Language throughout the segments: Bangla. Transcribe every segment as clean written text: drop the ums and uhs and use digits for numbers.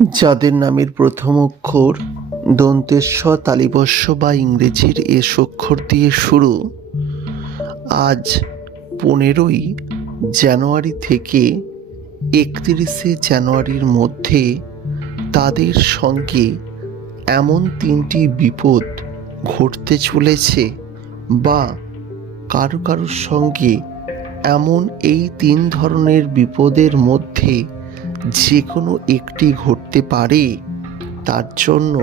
যাদের নামের প্রথম অক্ষর দন্তেস্ব তালিবস্য বা ইংরেজির এস অক্ষর দিয়ে শুরু, আজ 15ই জানুয়ারি থেকে 31শে জানুয়ারির মধ্যে তাদের সঙ্গে এমন 3টি বিপদ ঘটতে চলেছে বা কারো কারোর সঙ্গে এমন এই 3 ধরনের বিপদের মধ্যে যে কোনো একটি ঘটতে পারে। তার জন্য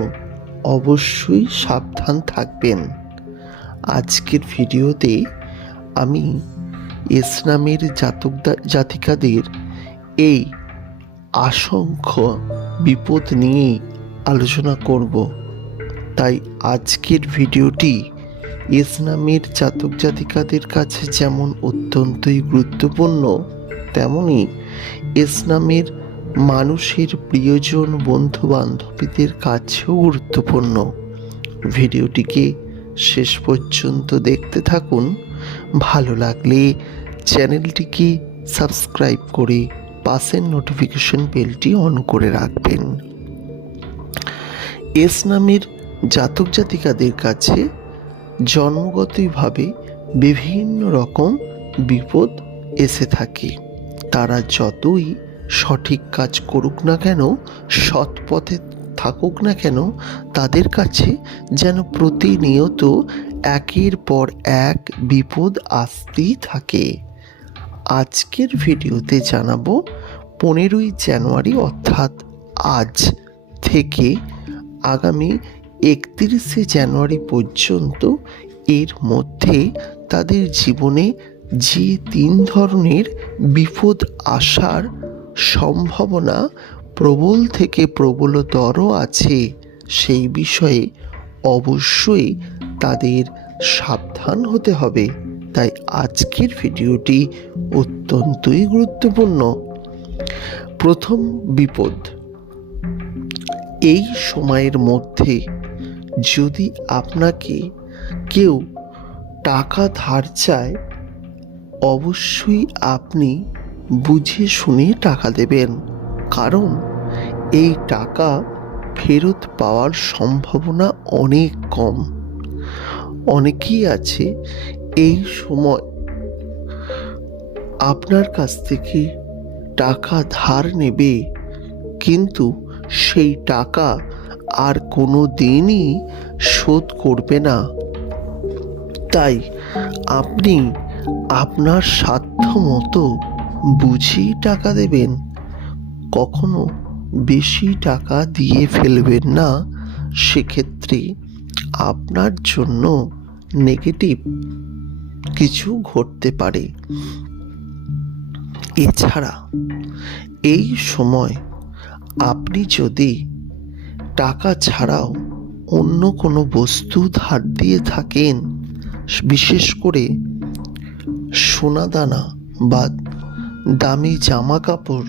অবশ্যই সাবধান থাকবেন। আজকের ভিডিওতে আমি এস নামের জাতিকাদের এই অসংখ্য বিপদ নিয়ে আলোচনা করব। তাই আজকের ভিডিওটি এস নামের জাতিকাদের কাছে যেমন অত্যন্তই গুরুত্বপূর্ণ, তেমনি এস নামের মানুষের প্রিয়জন বন্ধু বান্ধবীদের কাছেও গুরুত্বপূর্ণ। ভিডিওটিকে শেষ পর্যন্ত দেখতে থাকুন। ভালো লাগলে চ্যানেলটিকে সাবস্ক্রাইব করে পাশের নোটিফিকেশন বেলটি অন করে রাখবেন। এস নামের জাতিকাদের কাছে জন্মগতভাবে বিভিন্ন রকম বিপদ এসে থাকে। তারা যতই সঠিক কাজ করুক না কেন, সৎ পথে থাকুক না কেন, তাদের কাছে যেন প্রতিনিয়ত একের পর এক বিপদ আসতেই থাকে। আজকের ভিডিওতে জানাবো 15ই জানুয়ারি অর্থাৎ আজ থেকে আগামী 31শে জানুয়ারি পর্যন্ত এর মধ্যে তাদের জীবনে যে 3 ধরনের বিপদ আসার সম্ভাবনা প্রবল থেকে প্রবলতর আছে, সেই বিষয়ে অবশ্যই তাদের সাবধান হতে হবে। তাই আজকের ভিডিওটি অত্যন্তই গুরুত্বপূর্ণ। প্রথম বিপদ, এই সময়ের মধ্যে যদি আপনাকে কেউ টাকা ধার চায়, অবশ্যই আপনি বুঝে শুনে টাকা দেবেন, কারণ এই টাকা ফেরত পাওয়ার সম্ভাবনা অনেক কম। অনেকেই আছে এই সময় আপনার কাছ থেকে টাকা ধার নেবে, কিন্তু সেই টাকা আর কোনো দিনই শোধ করবে না। তাই আপনি আপনার সাধ্য মতো বুঝেই টাকা দেবেন। কখনো বেশি টাকা দিয়ে ফেলবেন না, সেক্ষেত্রে আপনার জন্য নেগেটিভ কিছু ঘটতে পারে। এছাড়া এই সময় আপনি যদি টাকা ছাড়াও অন্য কোনো বস্তু ধার দিয়ে থাকেন, বিশেষ করে সোনাদানা বা দামি জামা কাপড়,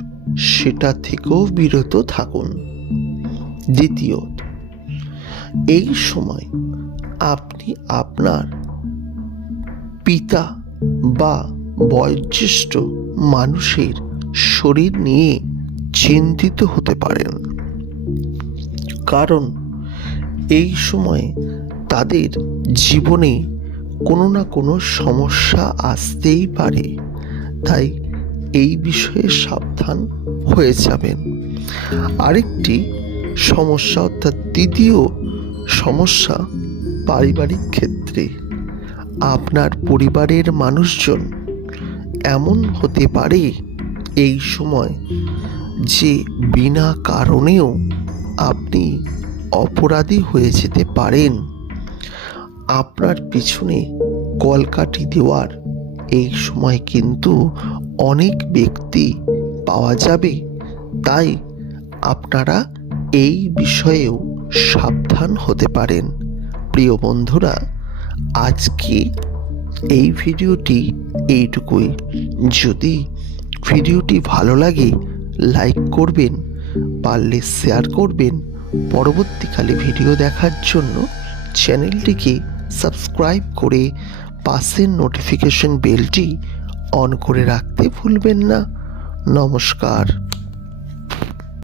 সেটা থেকেও বিরত থাকুন। দ্বিতীয়ত, এই সময় আপনি আপনার পিতা বা বয়োজ্যেষ্ঠ মানুষের শরীর নিয়ে চিন্তিত হতে পারেন, কারণ এই সময়ে তাদের জীবনে কোনো না কোনো সমস্যা আসতেই পারে। তাই এই বিষয়ে সাবধান হয়ে যাবেন। আরেকটি সমস্যা অর্থাৎ দ্বিতীয় সমস্যা, পারিবারিক ক্ষেত্রে আপনার পরিবারের মানুষজন এমন হতে পারে এই সময় যে বিনা কারণেও আপনি অপরাধী হয়ে যেতে পারেন। আপনার পিছনে কলকাঠি দেওয়ার এই সময় কিন্তু অনেক ব্যক্তি পাওয়া যাবে। তাই আপনারা এই বিষয়েও সাবধান হতে পারেন। প্রিয় বন্ধুরা, আজকে এই ভিডিওটি এইটুকুই। যদি ভিডিওটি ভালো লাগে লাইক করবেন, পারলে শেয়ার করবেন। পরবর্তীকালে ভিডিও দেখার জন্য চ্যানেলটিকে সাবস্ক্রাইব করে পাশের নোটিফিকেশন বেলটি অন করে রাখতে ভুলবেন না। নমস্কার।